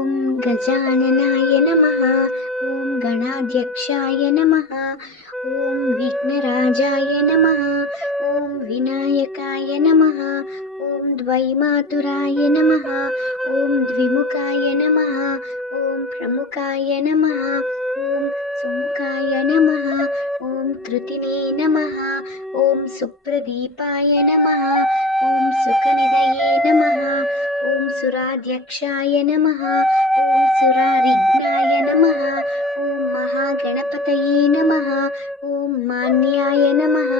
ॐ गजाननाय नमः। ॐ गणाध्यक्षाय नमः। ॐ विघ्नराजाय नमः। ॐ विनायकाय नमः। ॐ द्वैमातुराय नमः। ॐ द्विमुखाय नमः। ॐ प्रमुखाय नमः। ॐ सुमुखाय नमः। ॐ कृतिने नमः। ॐ सुप्रदीपाय नमः। ॐ सुखनिधये नमः। ॐ सुराध्यक्षाय नमः। ॐ सुरारिघ्नाय नमः। ॐ महागणपतये नमः। ॐ मान्याय नमः।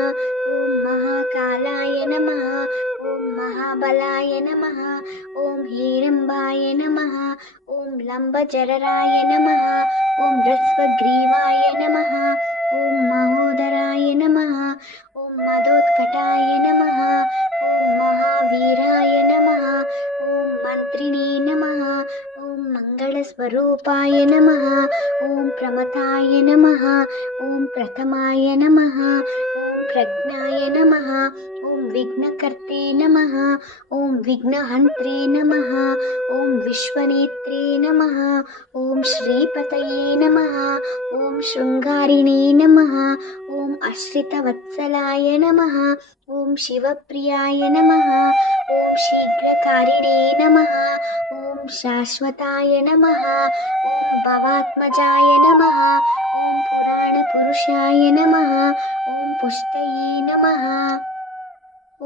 ॐ महाकालाय नमः। ॐ महाबलाय नमः। ॐ हेरम्बाय नमः। ॐ लम्बचरराय नमः। ॐ ह्रस्वग्रीवाय नमः। ॐ महोदराय नमः। ॐ मदोत्कटाय नमः। ॐ महावीराय नमः। ॐ मन्त्रिणे नमः। ॐ मङ्गलस्वरूपाय नमः। ॐ प्रमथाय नमः। ॐ प्रथमाय नमः। ॐ प्रज्ञाय नमः। ॐ विघ्नकर्ते नमः। ॐ विघ्नहन्त्रे नमः। ॐ विश्वनेत्रे नमः। ॐ श्रीपतये नमः। ॐ शृङ्गारिणे नमः। ॐ अश्रितवत्सलाय नमः। ॐ शिवप्रियाय नमः। ॐ शीघ्रकारिणे नमः। ॐ शाश्वताय नमः। ॐ भवात्मजाय नमः। ॐ पुराणपुरुषाय नमः। ॐ पुष्टये नमः।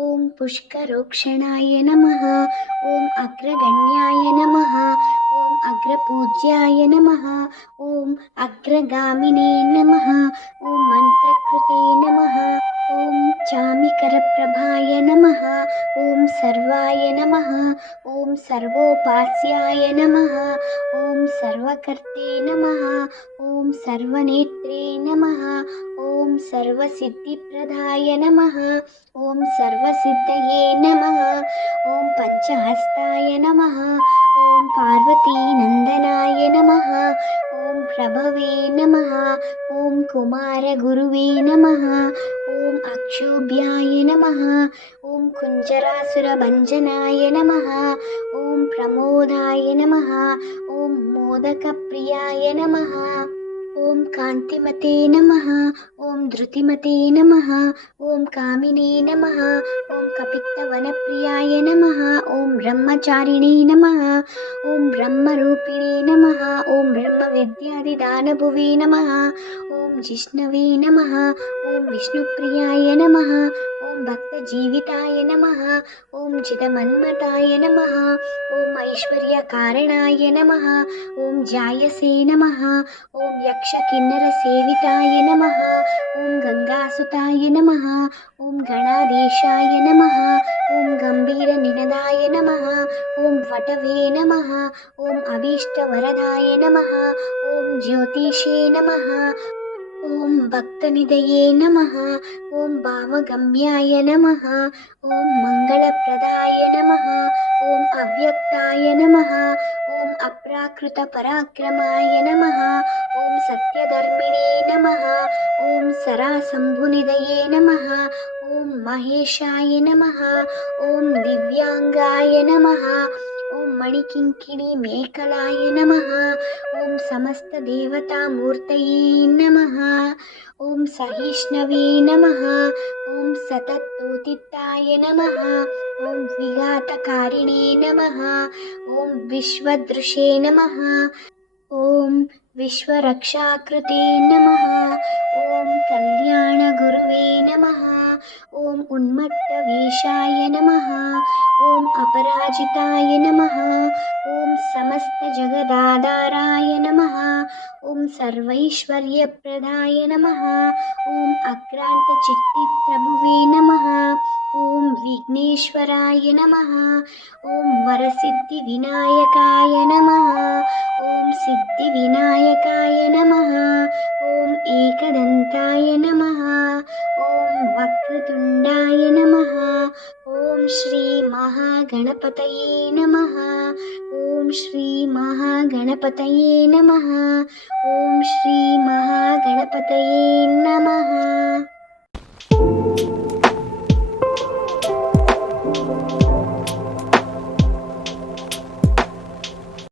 ॐ पुष्करोक्षणाय नमः। ॐ अग्रगण्याय नमः। ॐ अग्रपूज्याय नमः। ॐ अग्रगामिने नमः। ॐ मन्त्रकृते नमः। ॐ चामिकरप्रभाय नमः। ॐ सर्वाय नमः। ॐ सर्वोपास्याय नमः। ॐ सर्वकर्ते नमः। ॐ सर्वनेत्रे नमः। ॐ सर्वसिद्धिप्रदाय नमः। ॐ सर्वसिद्धये नमः। ॐ पञ्चहस्ताय नमः। ॐ पार्वतीनन्दनाय नमः। ॐ प्रभवे नमः। ॐ कुमारगुरुवे नमः। ॐ अक्षोभ्याय नमः। ॐ कुञ्जरासुरभञ्जनाय नमः। ॐ प्रमोदाय नमः। ॐ मोदकप्रियाय नमः। ॐ कान्तिमते नमः। ॐ धृतिमते नमः। ॐ कामिने नमः। ॐ कपित्तवनप्रियाय नमः। ॐ ब्रह्मचारिणे नमः। ॐ ब्रह्मरूपिणे नमः। ॐ ब्रह्मविद्यादिदानभुवे नमः। ॐ जिष्णवे नमः। ॐ विष्णुप्रियाय नमः। ॐ भक्तजीविताय नमः। ॐ चिदमन्मताय नमः। ॐ ऐश्वर्यकारणाय नमः। ॐ जायसे नमः। ॐ यक्षकिन्नरसेविताय नमः। ॐ गङ्गासुताय नमः। ॐ गणाधीशाय नमः। ॐ गम्भीरनिनदाय नमः। ॐ वटवे नमः। ॐ अभीष्टवरदाय नमः। ॐ ज्योतिषे नमः। ॐ भक्तनिधये नमः। ॐ भावगम्याय नमः। ॐ मङ्गलप्रदाय नमः। ॐ अव्यक्ताय नमः। ॐ अप्राकृतपराक्रमाय नमः। ॐ सत्यधर्मिणे नमः। ॐ सरासम्भुनिधये नमः। ॐ महेशाय नमः। ॐ दिव्याङ्गाय नमः। ॐ मणिकिङ्किणीमेखलाय नमः। ॐ समस्तदेवतामूर्तये नमः। ॐ सहिष्णवे नमः। ॐ सततोदिताय नमः। ॐ विघातकारिणे नमः। ॐ विश्वदृशे नमः। ॐ विश्वरक्षाकृते नमः। ॐ कल्याणगुरुवे नमः। ॐ उन्मत्तवेषाय नमः। ॐ अपराजिताय नमः। ॐ समस्तजगदाधाराय नमः। ॐ सर्वैश्वर्यप्रदाय नमः। ॐ अक्रान्तचित्तिप्रभुवे नमः। ॐ विघ्नेश्वराय नमः। ॐ वरसिद्धिविनायकाय नमः। ॐ सिद्धिविनायकाय नमः। ॐ एकदन्ताय नमः। ॐ वक्रतुण्डाय नमः। ॐ श्रीमहागणपतये नमः। ॐ श्रीमहागणपतये नमः। ॐ श्रीमहागणपतये नमः।